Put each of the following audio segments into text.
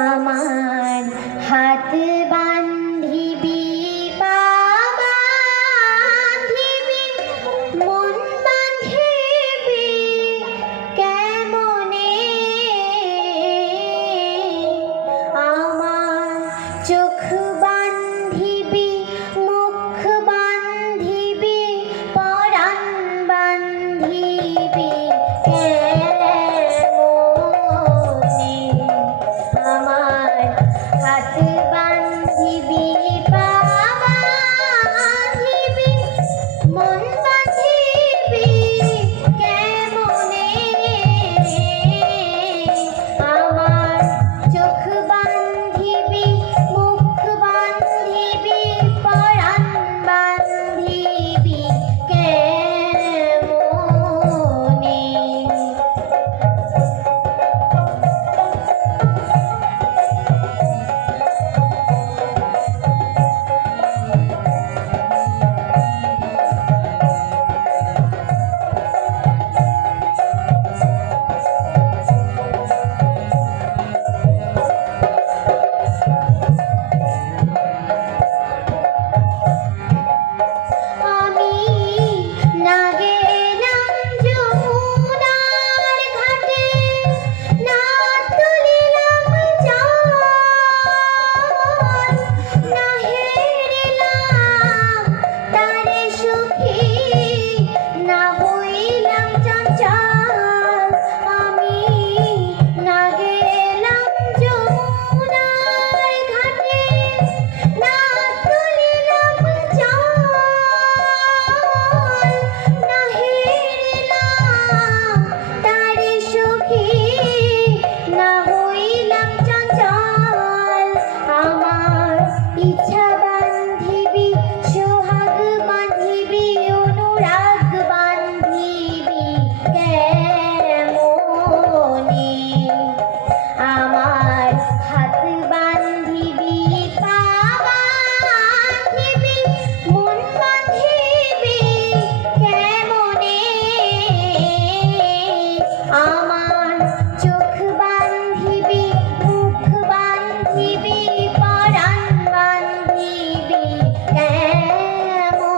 আমার হাত বান্ধিবি পা বান্ধিবি মন বান্ধিবি কেমনে আমার চোখ বান্ধিবি মুখ বান্ধিবি পরাণ বান্ধিবি আমার হাত বান্ধিবি পা বান্ধিবি মন বান্ধিবি কেমনে আমার চোখ বান্ধিবি মুখ বান্ধিবি পরাণ বান্ধিবি কেমনে ইচ্ছা বান্ধিবি সোহাগ বান্ধিবি অনুরাগ বান্ধিবি কেমনে আমার হাত বান্ধিবি পা বান্ধিবি মন বান্ধিবি কেমনে আমার চোখ বান্ধিবি মুখ বান্ধিবি পরাণ বান্ধিবি কেমনে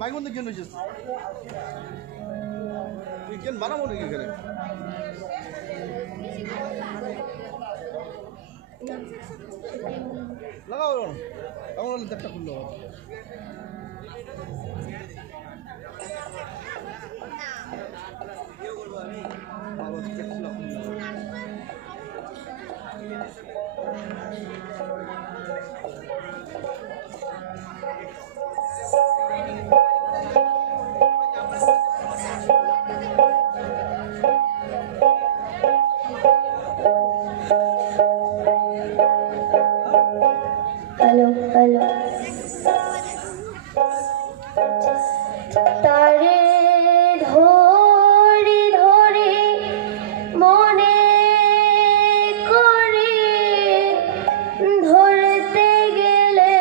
মাইক বন্ধ কেন হয়েছিস তুই কেন বানাবো নাকি এখানে লাগাও কেমন একটা খুললো হ্যালো হ্যালো তারে ধরে ধরে মনে করে ধরতে গেলে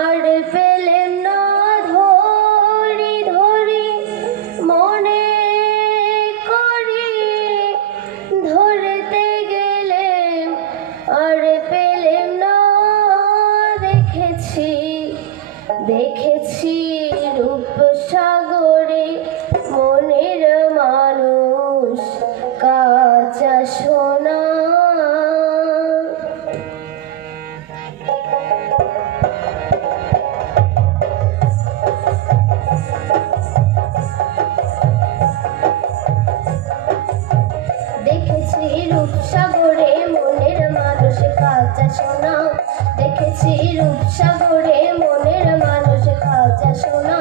আর পেলেন না ধরে ধরে মনে করে ধরতে গেলে আর পেলেন না দেখেছি রূপসাগরে মনের মানুষ কাঁচা সোনা দেখেছি রূপসাগরে মনের মানুষ কাঁচা সোনা দেখেছি রূপসাগরে মনের মানুষ কাঁচা সোনা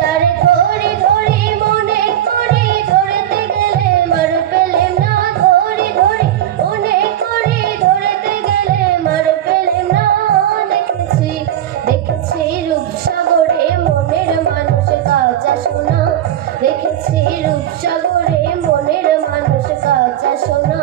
তারে ধরে ধরে মনে করে ধরতে গেলে মার পেলেম না ধরে ধরে মনে করে ধরতে গেলে মার পেলেম না দেখেছি দেখেছি রূপসাগরে মনের মানুষ কাঁচা সোনা দেখেছি রূপসাগরে মনের মানুষ কাঁচা সোনা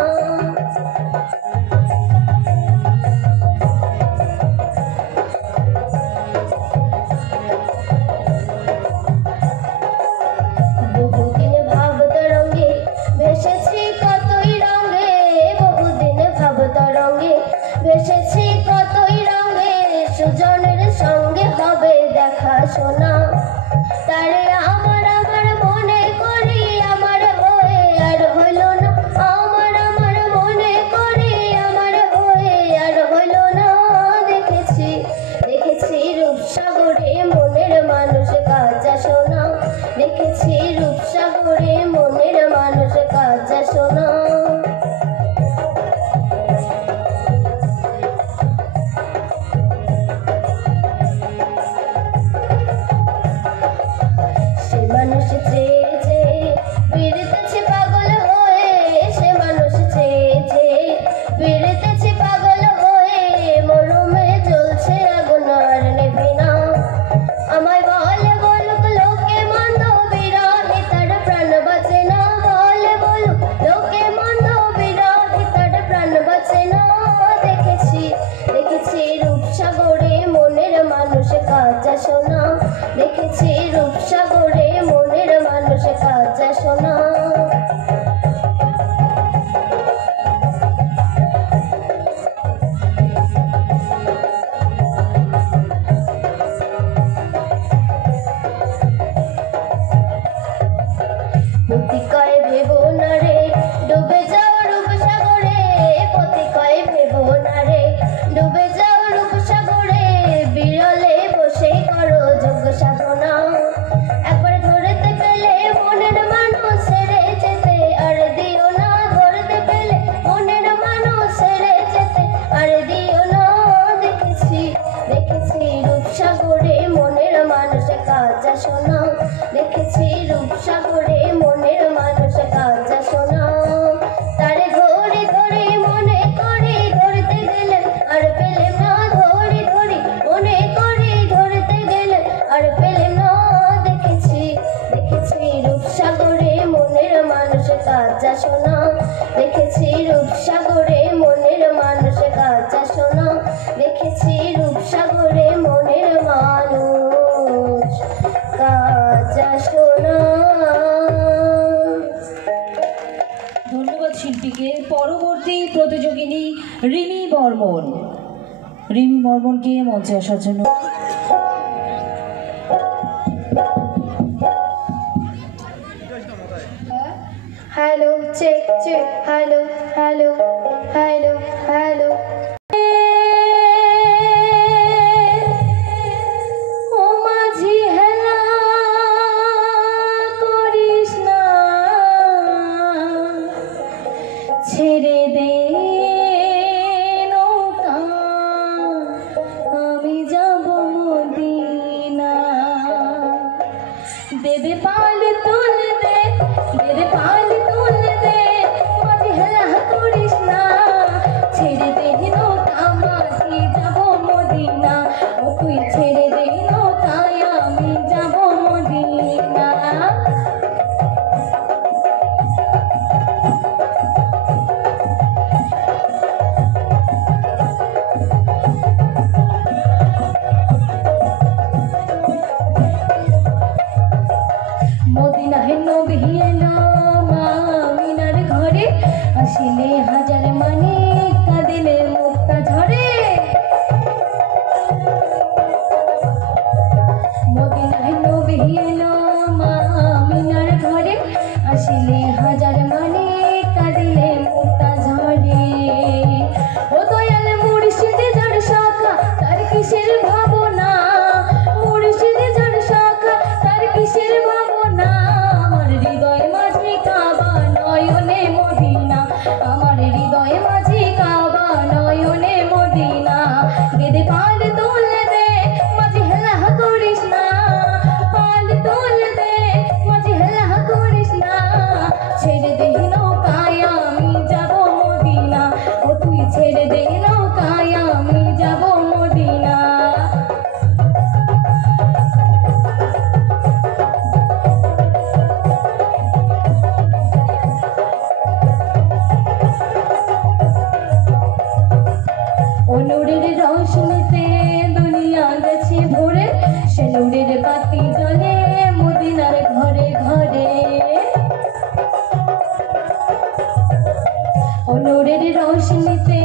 ভেসেছি কতই রঙে সুজনের সঙ্গে হবে দেখা শোনা তারে আমার আমার মনে করি আমার হয়ে আর হইল না আমার আমার মনে করি আমার হয়ে আর হইল না দেখেছি দেখেছি রূপসাগরে মনের মানুষ কাঁচা সোনা দেখেছি রূপসাগরে মনের মানুষ কাঁচা সোনা মানুষ চেয়ে চেয়ে ফিরতেছে পাগল হয়ে সে মানুষ চেয়ে চেয়ে ফিরতেছে পাগল হয়ে মরুমে জ্বলছে আগুন আর নেবে না আমায় বলে বলুক লোকে মন্দ বিরহে তার প্রাণ বাঁচে না বলে বলুক লোকে মন্দ বিরহে তার প্রাণ বাঁচে না দেখেছি দেখেছি রূপসাগরে মনের মানুষ কাঁচা সোনা দেখেছি রূপসাগরে মনের মানুষ কাঁচা সোনা প্রতিকয় ভেব না রে ডুবে যাও রূপসাগরে প্রতিকয় ভেব না রে ডুবে যাও রূপসাগরে বিরলে বসে করো যোগ্য সাধনা একবার ধরতে পেলে মনের মানুষ ছেড়ে যেতে আর দিও না ধরতে পেলে মনের মানুষ ছেড়ে যেতে আর দিও না দেখেছি দেখেছি রূপসাগরে মনের মানুষ কাঁচা সোনা দেখেছি রূপসাগরে মনের মানুষ কাঁচা সোনা তারে ধরে ধরে মনে করে ধরতে গেলে আর পেলেম না ধরে ধরে মনে করে ধরতে গেলে আর পেলেম না দেখেছি দেখেছি রূপসাগরে মনের মানুষ কাঁচা সোনা দেখেছি রূপসাগরে মনের মানুষ কাঁচা সোনা দেখেছি রূপসাগরে মনের মানুষ কাঁচা সোনা ধন্যবাদ শিল্পীকে পরবর্তী প্রতিযোগিনী রিমি বর্মন রিমি বর্মনকে মঞ্চে আসার জন্য hello check check hello hello hello hello ও মাঝি হেলা করিস না ছেড়ে দে নৌকা আমি যাব মদিনা দে দে পাল তুল দে দে পাল তুল দে মাঝি হেলা করিস না ছেড়ে দে নৌকা মাঝি যাব মদিনা ও তুই ছেড়ে দে নৌকায় আমি যাব মদিনা মদিনায় নবী এলো মা আমিনার ঘরে আসিলে হাজার মানে কাঁদিলে মুক্তা ঝরে মদিনায় নবী এলো মা আমিনার ঘরে আসিলে হাজার মানে কাঁদিলে মুক্তা ঝরে ও দয়াল মুর্শিদ যার শাখা তার কিসের ভাবনা মুর্শিদ যার শাখা তার কিসের ভাবনা আমার হৃদয় মাঝে কাবা নয়নে মদিনা আমার হৃদয় মাঝে কাবা নয়নে মদিনা দে দে পাল তুল দে মাঝে হেলা করিস না পাল তুল দে মাঝে হেলা করিস না ছেড়ে দে নৌকায় আমি যাব মদিনা ও তুই ছেড়ে দে নৌকায় আমি যাব মদিনা অনুরের রোশনীতে দুনিয়া গেছে ভরে সে নূরের বাতি জ্বলে মদিনার ঘরে ঘরে অনুরের রোশনীতে